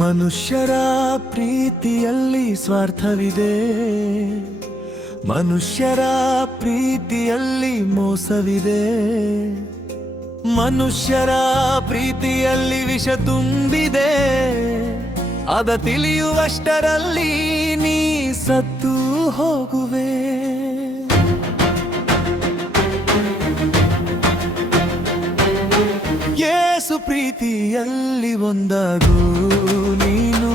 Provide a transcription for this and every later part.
ಮನುಷ್ಯರ ಪ್ರೀತಿಯಲ್ಲಿ ಸ್ವಾರ್ಥವಿದೆ, ಮನುಷ್ಯರ ಪ್ರೀತಿಯಲ್ಲಿ ಮೋಸವಿದೆ, ಮನುಷ್ಯರ ಪ್ರೀತಿಯಲ್ಲಿ ವಿಷ ತುಂಬಿದೆ. ಅದ ತಿಳಿಯುವಷ್ಟರಲ್ಲಿ ನೀ ಸತ್ತು ಹೋಗುವೆ. ಯೇಸು ಪ್ರೀತಿಯಲ್ಲಿ ಒಂದಾಗು ನೀನು,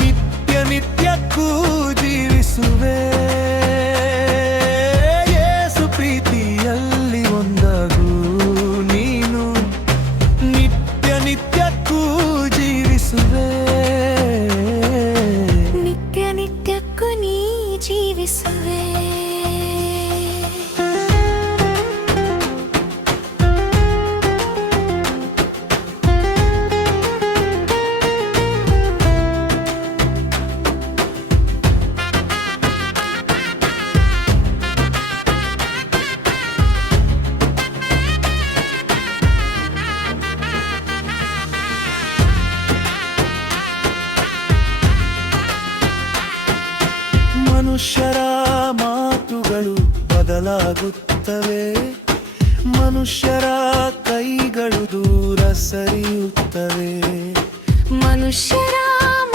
ನಿತ್ಯ ನಿತ್ಯಕ್ಕೂ ಜೀವಿಸುವೆ. ಯೇಸು ಪ್ರೀತಿಯಲ್ಲಿ ಒಂದಾಗು ನೀನು, ನಿತ್ಯ ನಿತ್ಯಕ್ಕೂ ಜೀವಿಸುವೆ. ನಿತ್ಯ ನಿತ್ಯಕ್ಕೂ ನೀ ಜೀವಿಸುವೆ. ಮನುಷ್ಯರ ಮಾತುಗಳು ಬದಲಾಗುತ್ತವೆ, ಮನುಷ್ಯರ ಕೈಗಳು ದೂರ ಸರಿಯುತ್ತವೆ. ಮನುಷ್ಯರ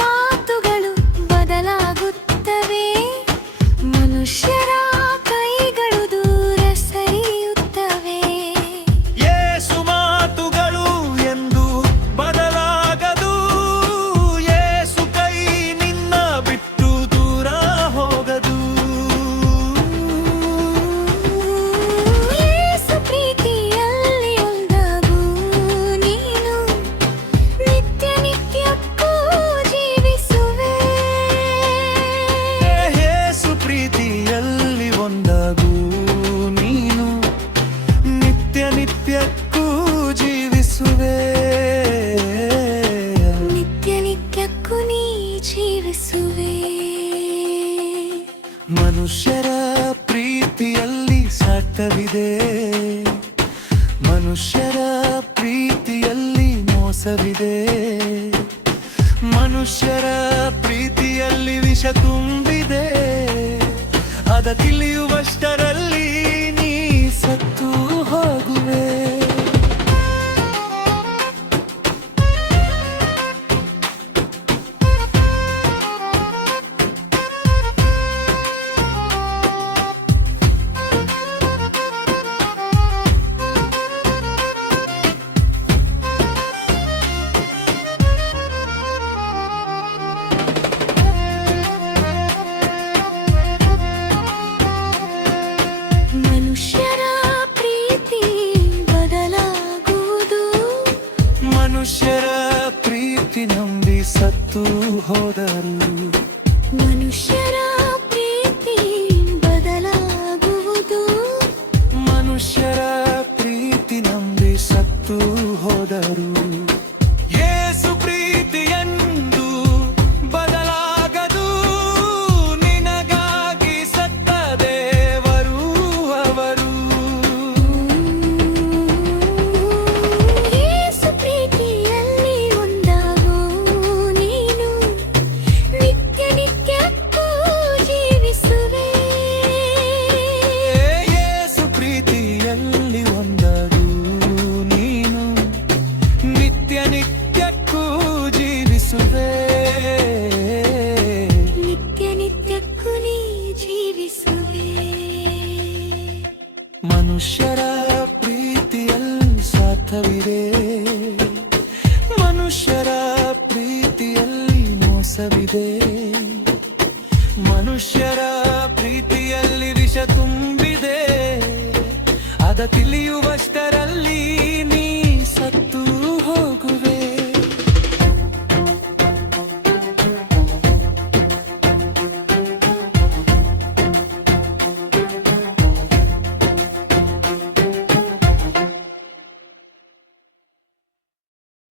ಮಾತುಗಳು ಬದಲಾಗುತ್ತವೆ, ಮನುಷ್ಯರ ಕೈಗಳು ದೂರ ಸರಿಯುತ್ತವೆ. ಯೇಸು ಮಾತುಗಳು ಎಂದು ಬದಲಾಗದು, ಯೇಸು ಕೈ ನಿನ್ನ ಬಿಟ್ಟು ದೂರ ಹೋಗದು. ಯೇಸು ಪ್ರೀತಿಯಲ್ಲಿ ಒಂದಾಗು ನೀನು, ನಿತ್ಯ ನಿತ್ಯಕ್ಕೂ ಜೀವಿಸುವೆ. ಯೇಸು ಪ್ರೀತಿಯಲ್ಲಿ ಒಂದಾಗು ನೀನು, ನಿತ್ಯ ನಿತ್ಯಕ್ಕೂ ಜೀವಿಸುವೆ. ನಿತ್ಯ ನಿತ್ಯಕ್ಕೂ ನೀ ಜೀವಿಸುವೆ. ಮನುಷ್ಯರ ಪ್ರೀತಿಯಲ್ಲಿ ಸ್ವಾರ್ಥವಿದೆ, ಮನುಷ್ಯರ ಪ್ರೀತಿಯಲ್ಲಿ ಮೋಸವಿದೆ, ಮನುಷ್ಯರ ಪ್ರೀತಿಯಲ್ಲಿ ವಿಷ ತುಂಬಿದೆ. ಅದ ತಿಳಿಯುವಷ್ಟರಲ್ಲಿ ನೀ ಸತ್ತು ಹೋಗುವೆ. ಮನುಷ್ಯರ ಪ್ರೀತಿ ಬದಲಾಗುವುದು, ಮನುಷ್ಯರ ಪ್ರೀತಿ ನಂಬಿ ಸತ್ತು ಹೋದರು. ಮನುಷ್ಯರ ಪ್ರೀತಿ ಬದಲಾಗುವುದು, ಮನುಷ್ಯರ ಪ್ರೀತಿ ನಂಬಿ ಸತ್ತು ಹೋದರು. ಯೇಸು ಪ್ರೀತಿಯೆಂದು ಬದಲಾಗದು, ನಿನಗಾಗಿ ಸತ್ತ ದೇವರು ಅವರು. ಯೇಸು ಪ್ರೀತಿಯಲ್ಲಿ ಒಂದಾಗು ನೀನು, ನಿತ್ಯ ನಿತ್ಯಕ್ಕೂ ಜೀವಿಸುವೆ. ಯೇಸು ಪ್ರೀತಿಯಲ್ಲಿ ಒಂದಾಗು ನೀನು, ನಿತ್ಯ ನಿತ್ಯಕ್ಕೂ ಜೀವಿಸುವೆ. ನಿತ್ಯ ನಿತ್ಯಕ್ಕೂ ನೀ ಜೀವಿಸುವೆ. ಮನುಷ್ಯರ ಪ್ರೀತಿಯಲ್ಲಿ ಸ್ವಾರ್ಥವಿದೆ, ಮನುಷ್ಯರ ಪ್ರೀತಿಯಲ್ಲಿ ಮೋಸವಿದೆ, ಮನುಷ್ಯರ ಪ್ರೀತಿಯಲ್ಲಿ ವಿಷ ತುಂಬಿದೆ. ಅದ ತಿಳಿಯುವಷ್ಟರಲ್ಲಿ ನೀ